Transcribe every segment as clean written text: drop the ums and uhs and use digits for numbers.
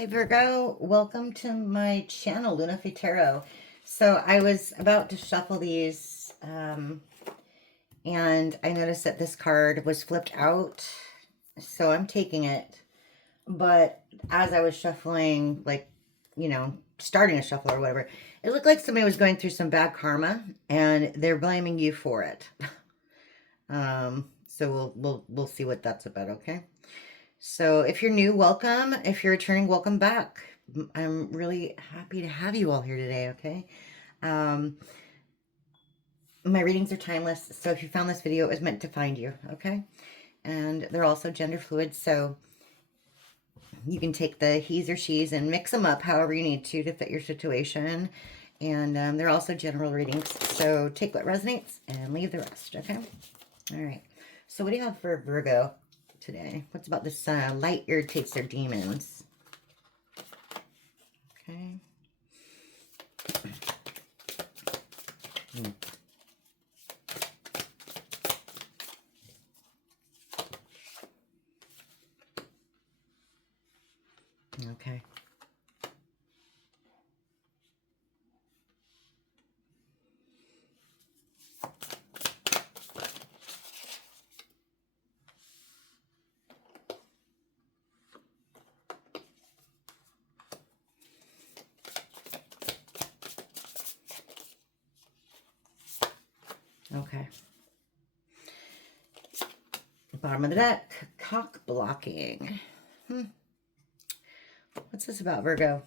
Hi Virgo, welcome to my channel, LunaFae Tarot. So I was about to shuffle these and I noticed that this card was flipped out. So I'm taking it. But as I was shuffling, like, starting a shuffle or whatever, it looked like somebody was going through some bad karma and they're blaming you for it. So we'll see what that's about, okay? So if you're new, welcome. If you're returning, welcome back. I'm really happy to have you all here today, okay? My readings are timeless, so if you found this video, it was meant to find you, okay? And they're also gender fluid, so you can take the he's or she's and mix them up however you need to fit your situation. And they're also general readings, so take what resonates and leave the rest, okay? All right. So what do you have for Virgo today? What's about this light irritates their demons? Okay. Okay. Okay. Bottom of the deck, cock blocking. What's this about, Virgo?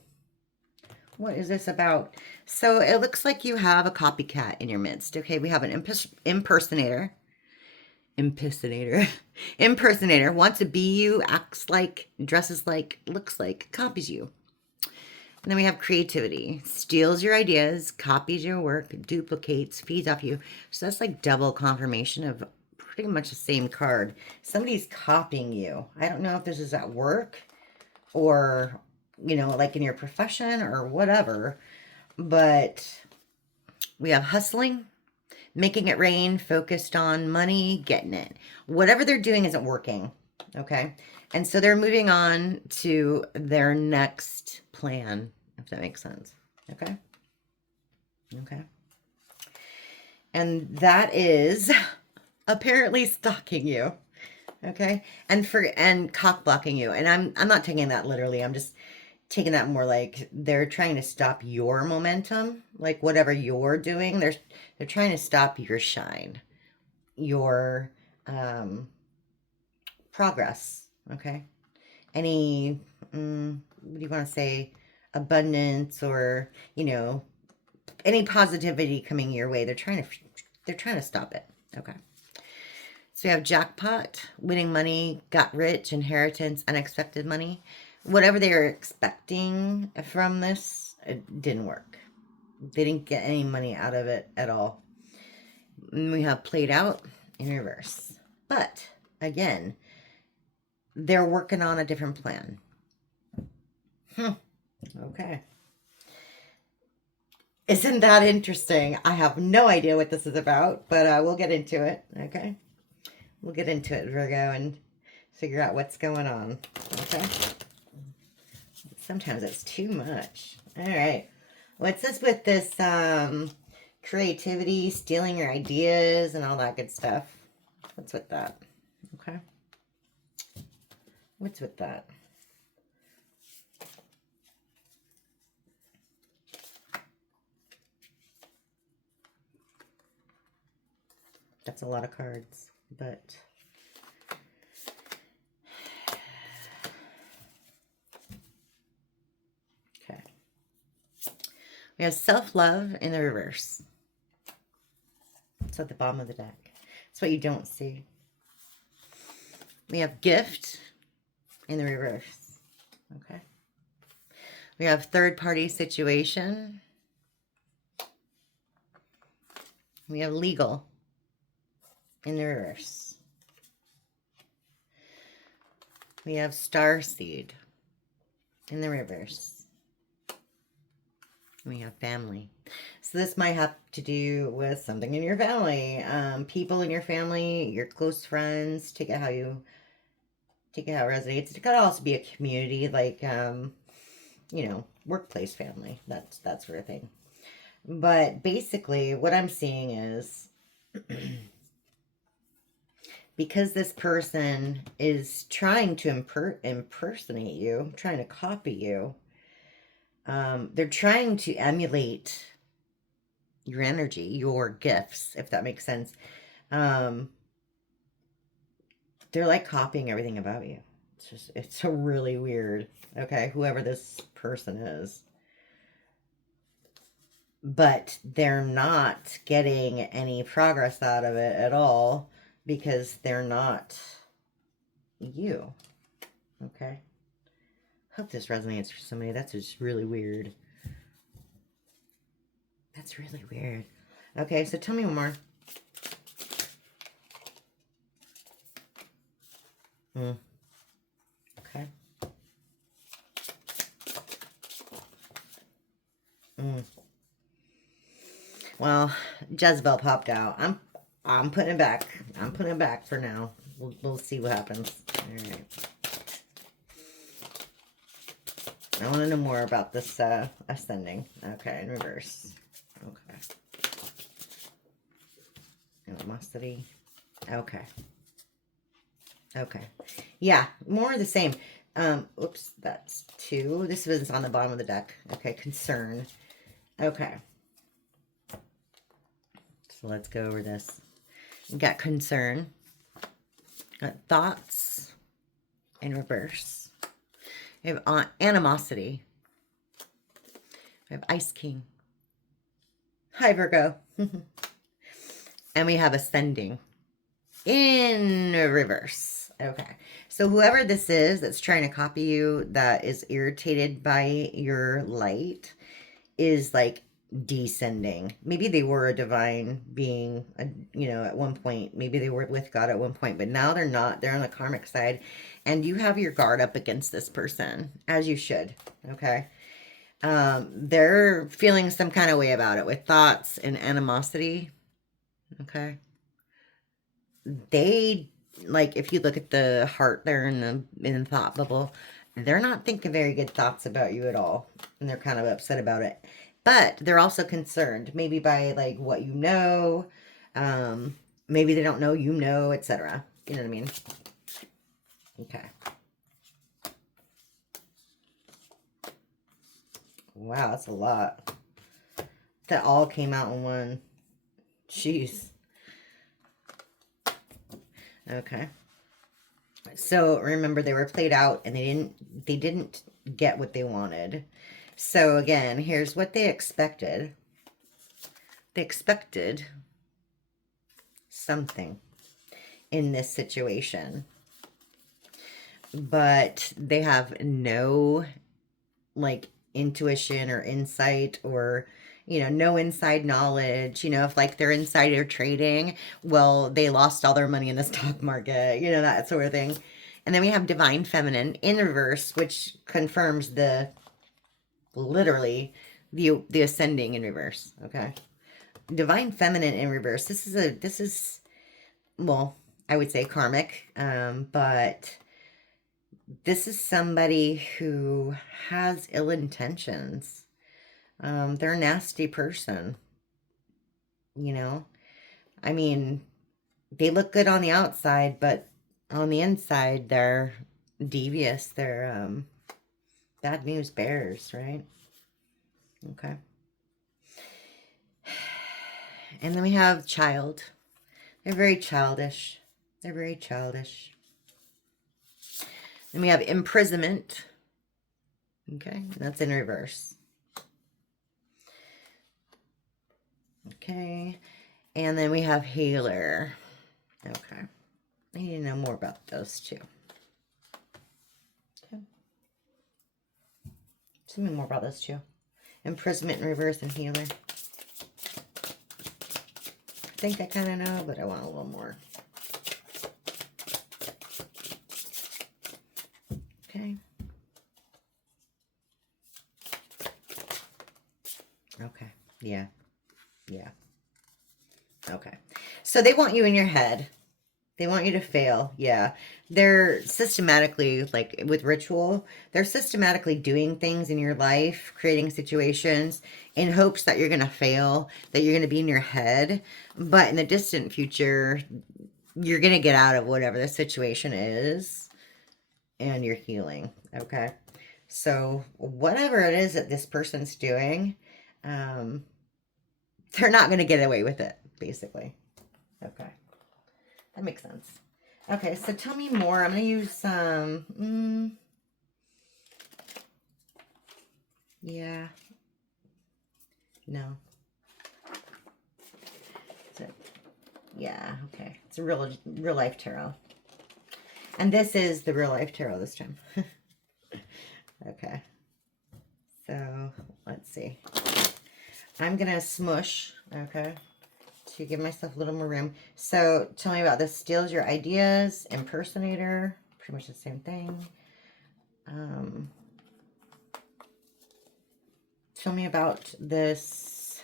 What is this about? So it looks like you have a copycat in your midst. Okay, we have an impersonator. Impersonator wants to be you, acts like, dresses like, looks like, copies you. And then we have creativity. Steals your ideas, copies your work, duplicates, feeds off you. So that's like double confirmation of pretty much the same card. Somebody's copying you. I don't know if this is at work or, like in your profession or whatever. But we have hustling, making it rain, focused on money, getting it. Whatever they're doing isn't working. Okay. And so they're moving on to their next plan, if that makes sense. Okay. Okay. And that is apparently stalking you. Okay. And cock blocking you. And I'm not taking that literally. I'm just taking that more like they're trying to stop your momentum, like whatever you're doing. They're trying to stop your shine, your progress. Okay. Any, what do you want to say? Abundance or, any positivity coming your way. They're trying to stop it. Okay. So you have jackpot, winning money, got rich, inheritance, unexpected money. Whatever they were expecting from this, it didn't work. They didn't get any money out of it at all. And we have played out in reverse. But again, they're working on a different plan. Okay. Isn't that interesting? I have no idea what this is about, but we'll get into it, okay? We'll get into it, Virgo, and figure out what's going on, okay? Sometimes it's too much. All right. What's this with this creativity, stealing your ideas, and all that good stuff? What's with that? Okay. What's with that? That's a lot of cards, but... Okay. We have self-love in the reverse. It's at the bottom of the deck. It's what you don't see. We have gift in the reverse. Okay. We have third-party situation. We have legal in the reverse. We have starseed in the reverse. We have family. So this might have to do with something in your family. People in your family, your close friends. Take it how it resonates. It could also be a community, like you know, workplace family, that sort of thing. But basically, what I'm seeing is because this person is trying to impersonate you, trying to copy you, they're trying to emulate your energy, your gifts, if that makes sense. They're like copying everything about you. It's so really weird. Okay, whoever this person is. But they're not getting any progress out of it at all because they're not you. Okay. Hope this resonates for somebody. That's just really weird. That's really weird. Okay, so tell me one more. Okay. Well, Jezebel popped out. I'm putting it back. I'm putting it back for now. We'll see what happens. All right. I want to know more about this ascending. Okay, in reverse. Okay. Animosity. Okay. Okay. Yeah, more of the same. Oops, that's 2. This was on the bottom of the deck. Okay, concern. Okay. So let's go over this. We got concern. Got thoughts in reverse. We have animosity. We have Ice King. Hi, Virgo. And we have ascending in reverse. Okay. So whoever this is that's trying to copy you, that is irritated by your light, is like descending. Maybe they were a divine being, you know, at one point. Maybe they were with God at one point, but now they're not. They're on the karmic side. And you have your guard up against this person, as you should. Okay. They're feeling some kind of way about it with thoughts and animosity. Okay. They, like, if you look at the heart there in the thought bubble, they're not thinking very good thoughts about you at all. And they're kind of upset about it. But they're also concerned, maybe by, like, what you know. Maybe they don't know you know, etc. You know what I mean? Okay. Wow, that's a lot. That all came out in one. Jeez. Okay. So remember, they were played out and they didn't get what they wanted. So again, here's what they expected. They expected something in this situation, but they have no, like, intuition or insight, or, you know, no inside knowledge. You know, if, like, they're insider trading, well, they lost all their money in the stock market, you know, that sort of thing. And then we have divine feminine in reverse, which confirms literally the ascending in reverse. Okay. Divine feminine in reverse. This is, well, I would say karmic, but this is somebody who has ill intentions. They're a nasty person. You know, I mean, they look good on the outside, but on the inside, they're devious. They're bad news bears, right? Okay. And then we have child. They're very childish. They're very childish. Then we have imprisonment. Okay, that's in reverse. Okay, and then we have healer. Okay, I need to know more about those two. Okay, tell me more about those two. Imprisonment in reverse and healer. I think I kind of know, but I want a little more. Okay. Okay. Yeah. Yeah. Okay. So they want you in your head. They want you to fail. Yeah. They're systematically, like with ritual, they're systematically doing things in your life, creating situations in hopes that you're going to fail, that you're going to be in your head. But in the distant future, you're going to get out of whatever the situation is and you're healing. Okay. So, whatever it is that this person's doing, um, they're not going to get away with it, basically. Okay. That makes sense. Okay, so tell me more. I'm going to use some... yeah. No. So, yeah, okay. It's a real life tarot. And this is the real life tarot this time. Okay. So, let's see. I'm going to smush, okay, to give myself a little more room. So, tell me about this. Steals your ideas. Impersonator. Pretty much the same thing. Tell me about this.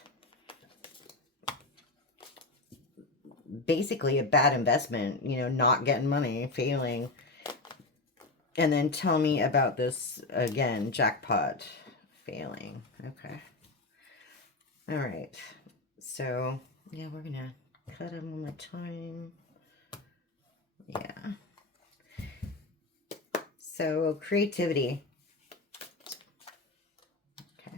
Basically a bad investment, you know, not getting money, failing. And then tell me about this, again, jackpot, failing. Okay. All right. So, yeah, we're going to cut them one more time. Yeah. So, creativity. Okay.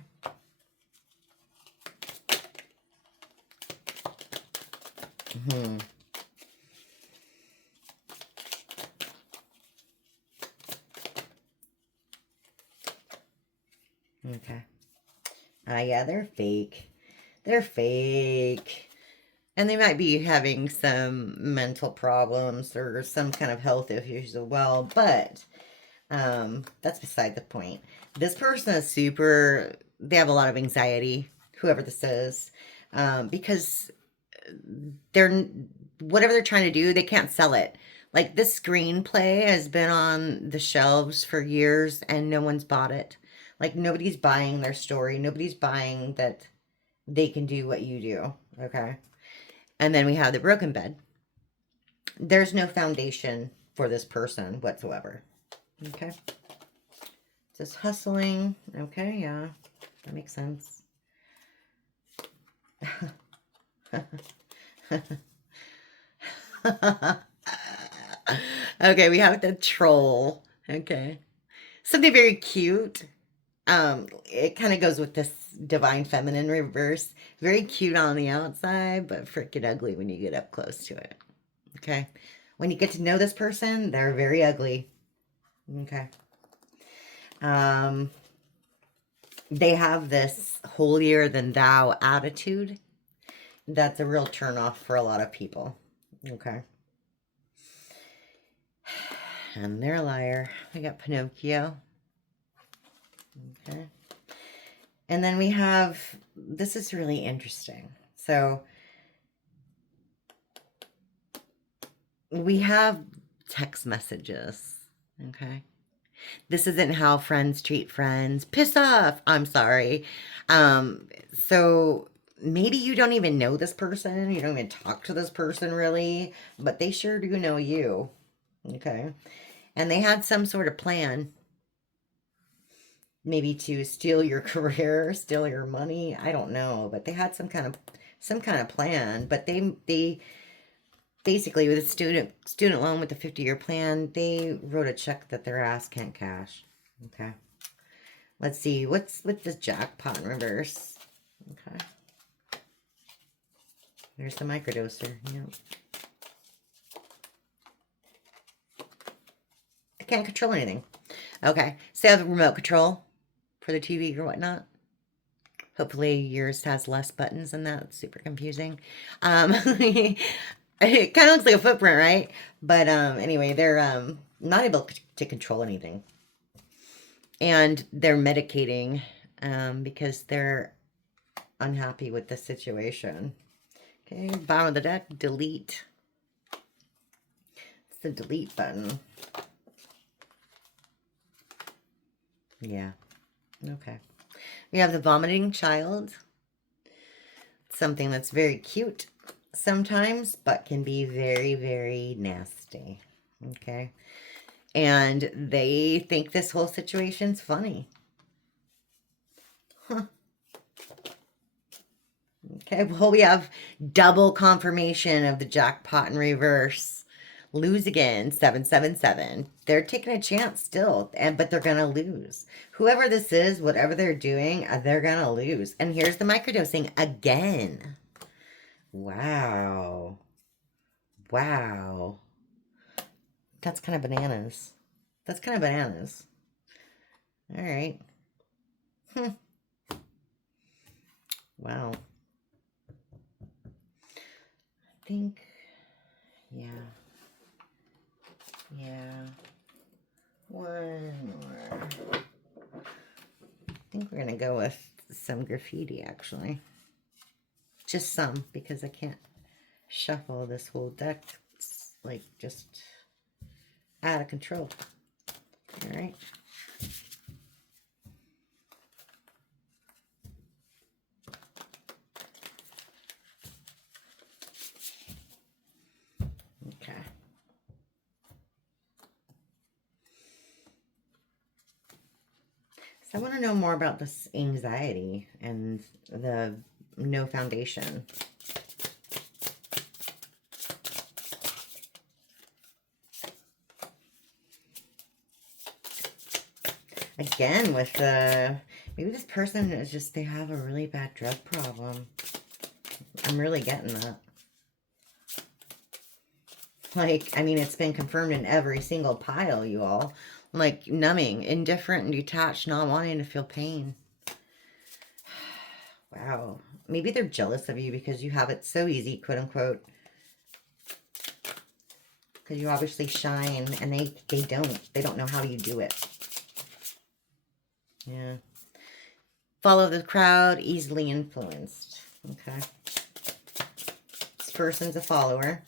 Okay. Yeah, they're fake. They're fake. And they might be having some mental problems or some kind of health issues as well, but that's beside the point. This person is they have a lot of anxiety, whoever this is, because whatever they're trying to do, they can't sell it. Like this screenplay has been on the shelves for years and no one's bought it. Like nobody's buying their story. Nobody's buying that they can do what you do. Okay. And then we have the broken bed. There's no foundation for this person whatsoever. Okay. Just hustling. Okay, yeah. That makes sense. Okay, we have the troll. Okay. Something very cute. It kind of goes with this divine feminine reverse. Very cute on the outside, but freaking ugly when you get up close to it. Okay. When you get to know this person, they're very ugly. Okay. They have this holier than thou attitude. That's a real turnoff for a lot of people. Okay. And they're a liar. We got Pinocchio. Okay. And then we have, this is really interesting. So we have text messages. Okay. This isn't how friends treat friends. Piss off. I'm sorry. So maybe you don't even know this person. You don't even talk to this person really, but they sure do know you. Okay. And they had some sort of plan. Maybe to steal your career, steal your money. I don't know, but they had some kind of plan. But they basically, with a student loan with the 50-year plan, they wrote a check that their ass can't cash. Okay. Let's see. What's with this jackpot in reverse? Okay. There's the microdoser. Yep. I can't control anything. Okay. So I have a remote control for the TV or whatnot. Hopefully yours has less buttons than that. It's super confusing. It kind of looks like a footprint, right? But anyway, they're not able to control anything. And they're medicating because they're unhappy with the situation. Okay, bottom of the deck, delete. It's the delete button. Yeah, okay. We have the vomiting child. Something that's very cute. sometimes, but can be very, very nasty. Okay. And they think this whole situation's funny. Huh. Okay, well, we have double confirmation of the jackpot in reverse. Lose again, 777. They're taking a chance still, but they're gonna lose. Whoever this is, whatever they're doing, they're gonna lose. And here's the microdosing again. Wow. Wow. That's kind of bananas. That's kind of bananas. All right. Wow. I think, yeah. Yeah. One more. I think we're going to go with some graffiti, actually. Just some, because I can't shuffle this whole deck. It's like just out of control. All right. Okay. So I want to know more about this anxiety and the no foundation. Again, with the, maybe this person is just, they have a really bad drug problem. I'm really getting that. Like, I mean, it's been confirmed in every single pile, you all. Like, numbing, indifferent, and detached, not wanting to feel pain. Wow. Maybe they're jealous of you because you have it so easy, quote unquote. Because you obviously shine, and they don't. They don't know how you do it. Yeah. Follow the crowd, easily influenced. Okay. This person's a follower.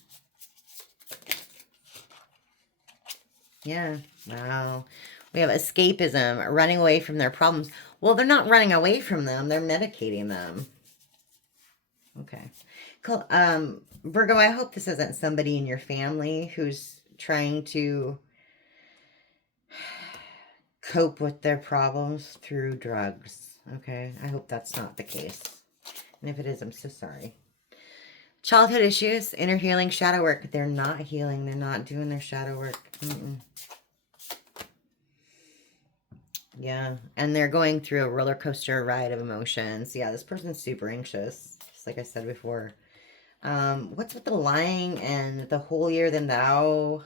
Yeah. Wow. We have escapism, running away from their problems. Well, they're not running away from them. They're medicating them. Okay. Cool. Virgo, I hope this isn't somebody in your family who's trying to cope with their problems through drugs. Okay. I hope that's not the case. And if it is, I'm so sorry. Childhood issues, inner healing, shadow work. They're not healing. They're not doing their shadow work. Yeah. And they're going through a roller coaster ride of emotions. Yeah, this person's super anxious, just like I said before. What's with the lying and the holier than thou?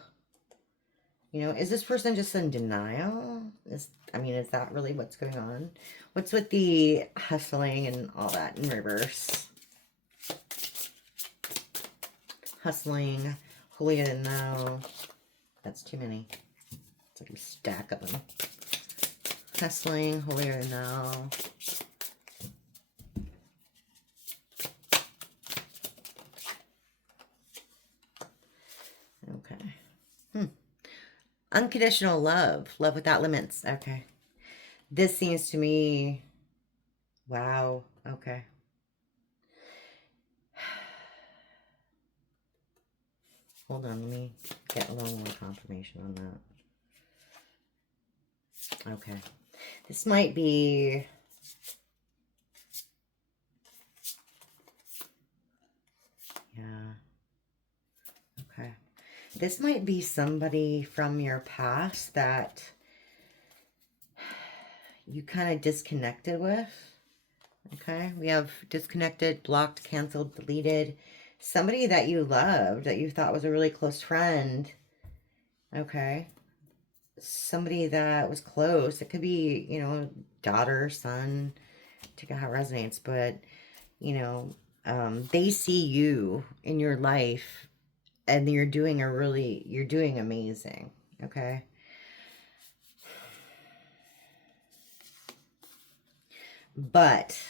You know, is this person just in denial? Is that really what's going on? What's with the hustling and all that in reverse? Hustling, holier than thou. That's too many. It's like a stack of them. Hustling, holier than thou. Okay. Unconditional love. Love without limits. Okay. This seems to me... Wow. Okay. Hold on. Let me get a little more confirmation on that. Okay. This might be... Yeah. Okay. This might be somebody from your past that you kind of disconnected with. Okay. We have disconnected, blocked, canceled, deleted. Somebody that you loved, that you thought was a really close friend. Okay. Somebody that was close. It could be, you know, daughter, son. Take out how it resonates. But, you know, they see you in your life and you're doing amazing. Okay. But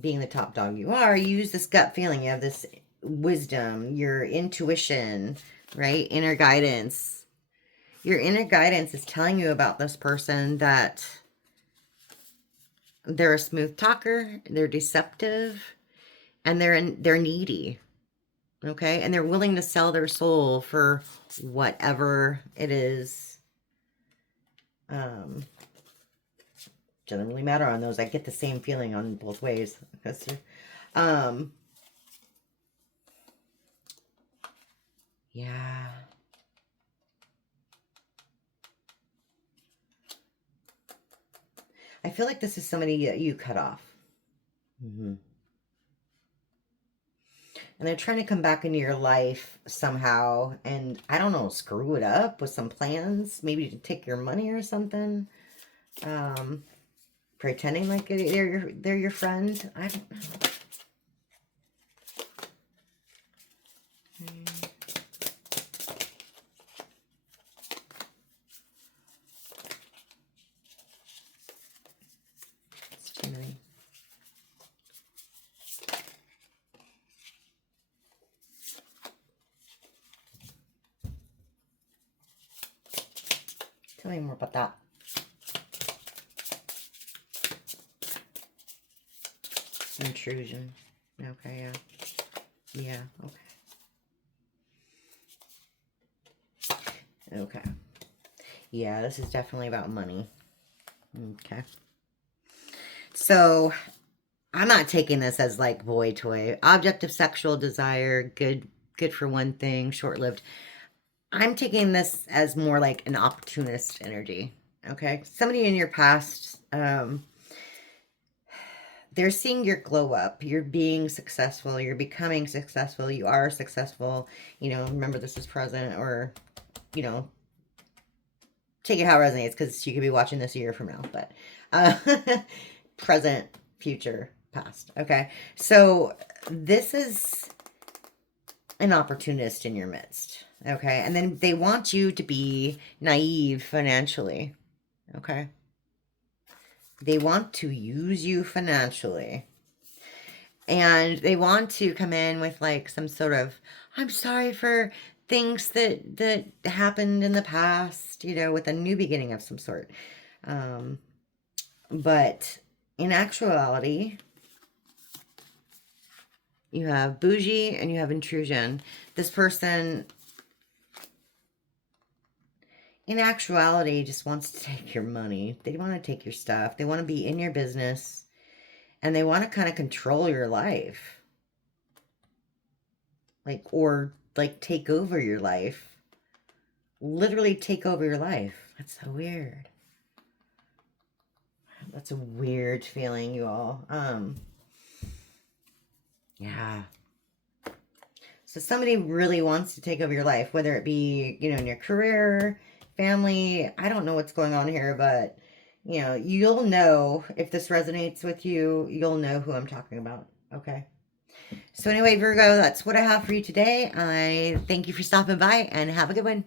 being the top dog you are, you use this gut feeling. You have this wisdom, your intuition, right? Inner guidance. Your inner guidance is telling you about this person that they're a smooth talker, they're deceptive, and they're needy. Okay? And they're willing to sell their soul for whatever it is. Doesn't really matter on those. I get the same feeling on both ways. Yeah. I feel like this is somebody you cut off. And they're trying to come back into your life somehow. And I don't know, screw it up with some plans. Maybe to take your money or something. Pretending like they're your friend. I don't know. It's too many. Tell me more about that. Intrusion. Okay, yeah. Yeah, okay. Okay. Yeah, this is definitely about money. Okay. So, I'm not taking this as like boy toy. Object of sexual desire, good for one thing, short-lived. I'm taking this as more like an opportunist energy. Okay? Somebody in your past, they're seeing your glow up. You're being successful. You're becoming successful. You are successful. You know, remember this is present, or, you know, take it how it resonates, because you could be watching this a year from now. But present, future, past. Okay. So this is an opportunist in your midst. Okay. And then they want you to be naive financially. Okay. They want to use you financially. And they want to come in with like some sort of, I'm sorry for things that happened in the past, you know, with a new beginning of some sort. But in actuality, you have bougie and you have intrusion. This person, in actuality, just wants to take your money. They want to take your stuff. They want to be in your business. And they want to kind of control your life. Like, or like take over your life. Literally take over your life. That's so weird. That's a weird feeling, you all. Yeah. So somebody really wants to take over your life, whether it be, you know, in your career, family. I don't know what's going on here, but, you know, you'll know if this resonates with you. You'll know who I'm talking about. Okay. So anyway, Virgo, that's what I have for you today. I thank you for stopping by and have a good one.